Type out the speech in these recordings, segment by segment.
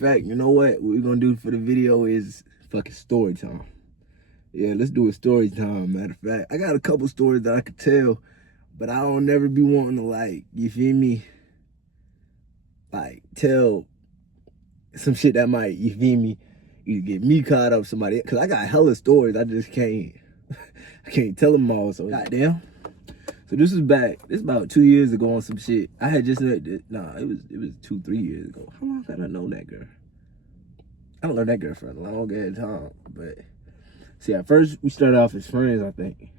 fact, you know what we're gonna do for the video is fucking story time. Yeah, let's do a story time. Matter of fact, I got a couple stories that I could tell, but I don't never be wanting to, like, you feel me, like tell some shit that might, you feel me, either get me caught up somebody, cause I got hella stories. I just can't I can't tell them all. So goddamn. So this is about 2 years ago on some shit. I had just met it was 2-3 years ago. How long had I known that girl? I don't know that girl for a long ass time. But see, at first we started off as friends, I think.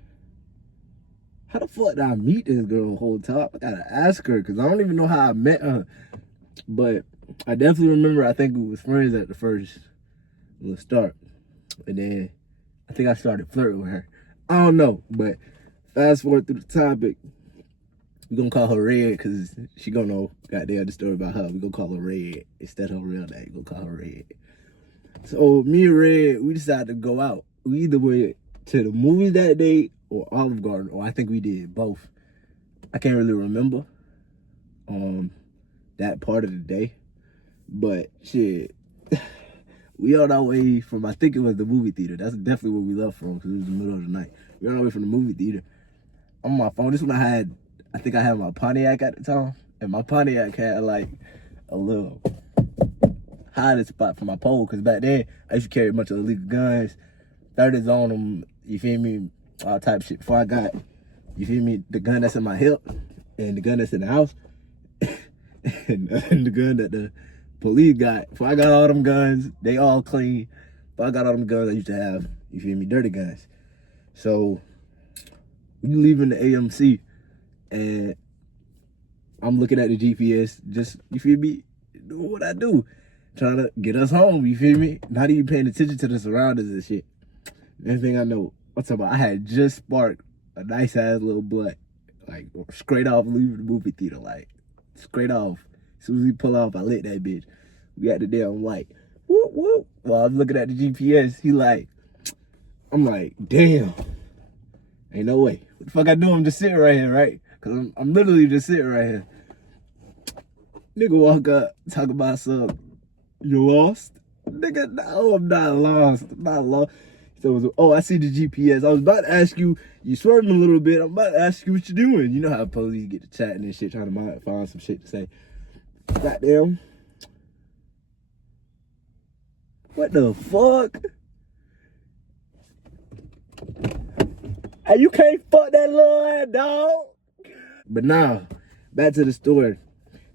How the fuck did I meet this girl the whole time? I gotta ask her, cause I don't even know how I met her. But I definitely remember, I think we was friends at the first little start. And then I think I started flirting with her. I don't know, but fast forward through the topic, we're gonna call her Red, cause she gonna know goddamn the story about her. We're gonna call her Red instead of her real name. We're gonna call her Red. So me and Red, we decided to go out. We either went to the movies that day or Olive Garden, or I think we did both. I can't really remember that part of the day, but shit, we on our way from, I think it was the movie theater. That's definitely where we left from, because it was the middle of the night. We on our way from the movie theater. I'm on my phone. This one I think I had my Pontiac at the time, and my Pontiac had like a little hiding spot for my pole, because back then I used to carry a bunch of illegal guns, 30s on them, you feel me, all type of shit. Before I got, you feel me, the gun that's in my hip, and the gun that's in the house, and the gun that the police got. Before I got all them guns, they all clean. Before I got all them guns, I used to have, you feel me, dirty guns. So we leaving the AMC, and I'm looking at the GPS, just, you feel me, doing what I do, trying to get us home, you feel me, not even paying attention to the surroundings and shit. Next thing I know, I'm talking about, I had just sparked a nice ass little blunt, like straight off leaving the movie theater, like straight off. As soon as we pull off, I lit that bitch. We got the damn light. Whoop, whoop. While I'm looking at the GPS, I'm like, damn, ain't no way. What the fuck I do? I'm just sitting right here, right? Cause I'm literally just sitting right here. Nigga walk up, talk about some, you lost? Nigga, no, I'm not lost. I'm not lost. So, oh, I see the GPS. I was about to ask you, you swerving a little bit. I'm about to ask you what you're doing. You know how police get to chatting and shit, trying to find some shit to say. Goddamn. What the fuck? Hey, you can't fuck that little ass dog. But now, back to the story.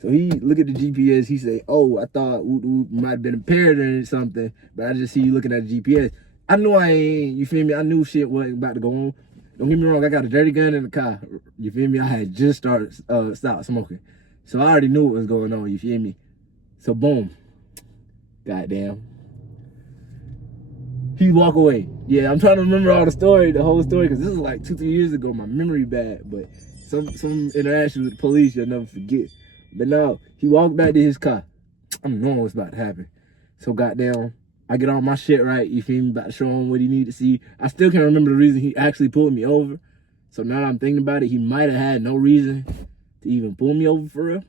So he look at the GPS, he say, oh, I thought we might have been impaired or something, but I just see you looking at the GPS. I knew I ain't, you feel me? I knew shit wasn't about to go on. Don't get me wrong, I got a dirty gun in the car. You feel me? I had just stopped smoking. So I already knew what was going on, you feel me? So boom. Goddamn. He walk away. Yeah, I'm trying to remember all the whole story, because this is like 2-3 years ago. My memory bad, but some interaction with the police you'll never forget. But now, he walked back to his car. I'm knowing what's about to happen. So goddamn, I get all my shit right, you feel me, about to show him what he need to see. I still can't remember the reason he actually pulled me over. So now that I'm thinking about it, he might have had no reason to even pull me over for real.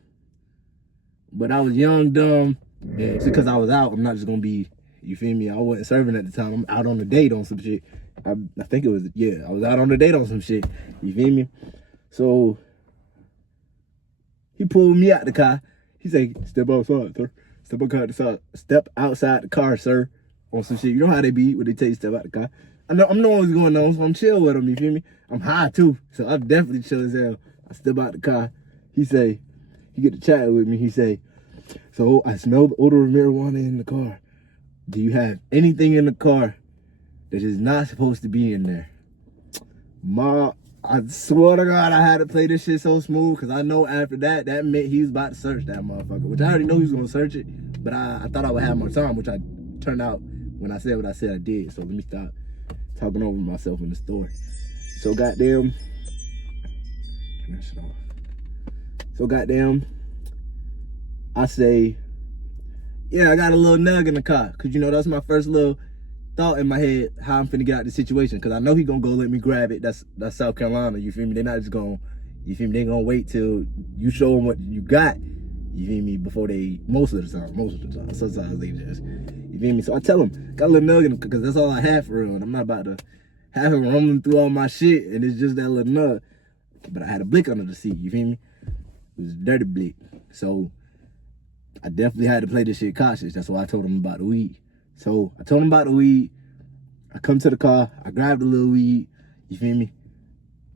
But I was young, dumb, and just because I was out, I'm not just gonna be, you feel me, I wasn't serving at the time. I'm out on a date on some shit. I think it was, yeah, I was out on a date on some shit, you feel me? So he pulled me out the car. He said, step outside, sir. Step outside the car, sir. On some shit. You know how they be when they tell you step out the car. I'm knowing what's going on, so I'm chill with him, you feel me? I'm high too, so I'm definitely chill as hell. I step out the car. He get to chat with me. He say, so I smell the odor of marijuana in the car. Do you have anything in the car that is not supposed to be in there? I swear to God, I had to play this shit so smooth, because I know after that meant he was about to search that motherfucker, which I already know he was going to search it, but I thought I would have more time, which I turned out, when I said what I said, I did. So let me stop talking over myself in the story. So goddamn, turn that shit off. So goddamn, I say, yeah, I got a little nug in the car, because, you know, that's my first little thought in my head, how I'm finna get out of the situation, because I know he gonna go let me grab it. That's South Carolina, you feel me? They're not just gonna, you feel me, they gonna wait till you show them what you got, You feel me? Before they, most of the time. Sometimes they just, you feel me? So I tell them, got a little nug, because that's all I have for real. And I'm not about to have him rumbling through all my shit, and it's just that little nug. But I had a blick under the seat, you feel me? It was a dirty blick. So I definitely had to play this shit cautious. That's why I told him about the weed. So I told him about the weed. I come to the car, I grab the little weed, you feel me?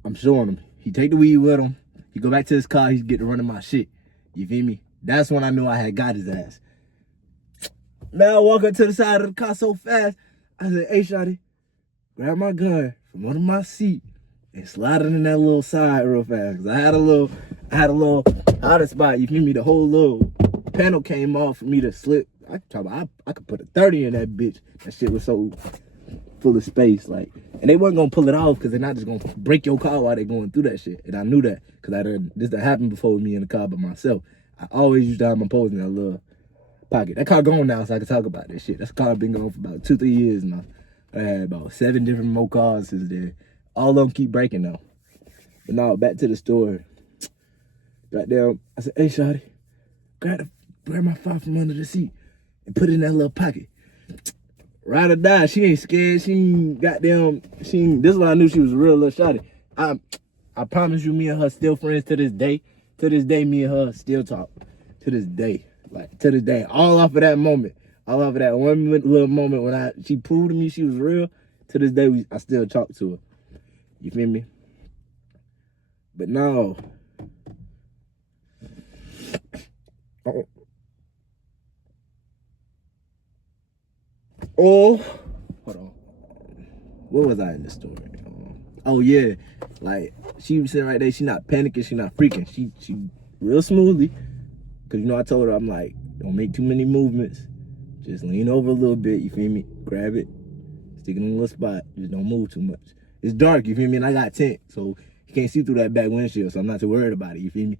I'm showing him. He take the weed with him. He go back to his car, he's getting to running my shit. You feel me? That's when I knew I had got his ass. Man, I walk up to the side of the car so fast, I said, hey, shawty, grab my gun from under my seat and slide it in that little side real fast. Cause I had a little hot spot, you feel me? The whole little panel came off for me to slip. I could put a 30 in that bitch. That shit was so full of space, like, and they weren't gonna pull it off because they're not just gonna break your car while they're going through that shit. And I knew that because this done happened before with me in the car by myself. I always used to have my pose in that little pocket. That car gone now, so I can talk about that shit. That car been gone for about 2-3 years now. I had about 7 different more cars since then. All of them keep breaking though. But now back to the story. Goddamn, I said, hey, shawty, grab my phone from under the seat and put it in that little pocket. Ride or die, she ain't scared. This is why I knew she was a real little shawty. I promise you, me and her still friends to this day. To this day, me and her still talk. To this day. Like, to this day. All off of that moment. All off of that one little moment when she proved to me she was real. To this day, I still talk to her. You feel me? But no. Oh, hold on. Where was I in the story? Oh yeah, like she was sitting right there. She not panicking. She not freaking. She real smoothly. Cause you know I told her I'm like, don't make too many movements. Just lean over a little bit. You feel me? Grab it, stick it in a little spot. Just don't move too much. It's dark. You feel me? And I got tint, so you can't see through that back windshield. So I'm not too worried about it. You feel me?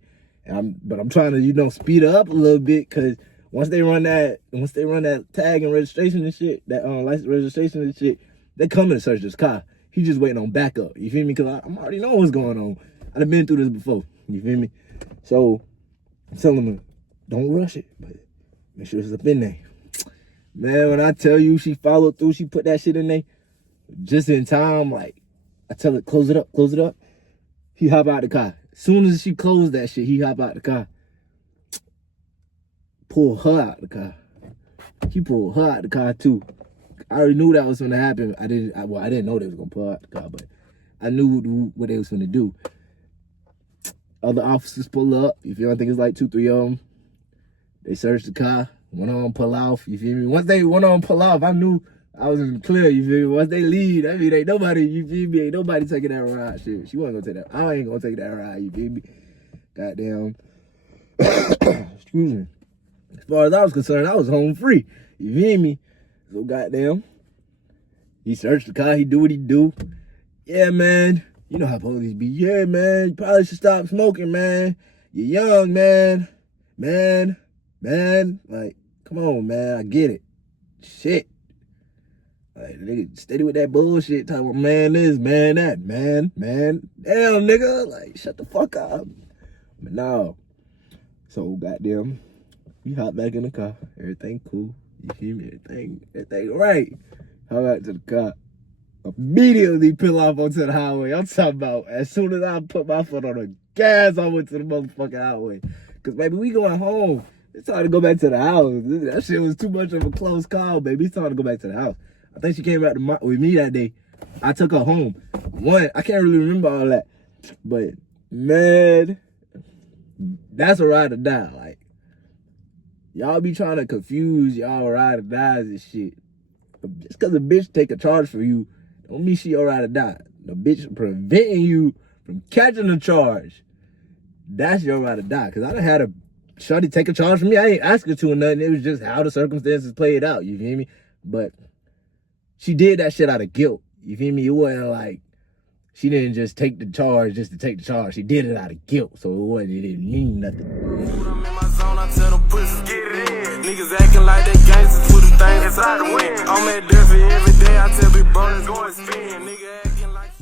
But I'm trying to speed her up a little bit, cause once they run that tag and registration and shit, that license registration and shit, they coming to search this car. He just waiting on backup. You feel me? Cause I'm already know what's going on. I've been through this before. You feel me? So I'm telling him, don't rush it, but make sure it's up in there. Man, when I tell you she followed through, she put that shit in there just in time. Like I tell her, close it up. He hop out the car. As soon as she closed that shit, he hop out the car. Pull her out the car. He pulled her out the car too. I already knew that was gonna happen. I didn't know they was gonna pull her out the car, but I knew what they was gonna do. Other officers pull up. If you don't think it's like 2-3 of them, they search the car. One of them pull off. You feel me? Once one of them pull off, I knew I was in the clear. You feel me? Once they leave, I mean, ain't nobody. You feel me? Ain't nobody taking that ride. Shit, she wasn't gonna take that. I ain't gonna take that ride. You feel me? Goddamn. Excuse me. As far as I was concerned, I was home free. You feel me? So goddamn, he searched the car. He do what he do. Yeah, man. You know how police be. Yeah, man. You probably should stop smoking, man. You're young, man. Man. Like, come on, man. I get it. Shit. Like, nigga, steady with that bullshit. Talking about man this, man that, man. Damn, nigga. Like, shut the fuck up. But no. So goddamn. We hop back in the car. Everything cool. You feel me? Everything right. Hop back to the car. Immediately peel off onto the highway. I'm talking about as soon as I put my foot on the gas, I went to the motherfucking highway. Cause baby, we going home. It's time to go back to the house. That shit was too much of a close call, baby. It's time to go back to the house. I think she came back with me that day. I took her home. I can't really remember all that. But man, that's a ride or die. Like, y'all be trying to confuse y'all ride or dies and shit. Just cause a bitch take a charge for you, don't mean she your ride or die. The bitch preventing you from catching a charge, that's your ride or die. Cause I done had a shorty take a charge from me. I ain't ask her to or nothing. It was just how the circumstances played out. You feel me? But she did that shit out of guilt. You feel me? It wasn't like she didn't just take the charge just to take the charge. She did it out of guilt. So it didn't mean nothing. I'm in my zone, I tell them pussies, get it in. Niggas acting like they gangsters, put the things inside the wind. I'm at Duffy every day, I tell big bro, let's go and spin. Nigga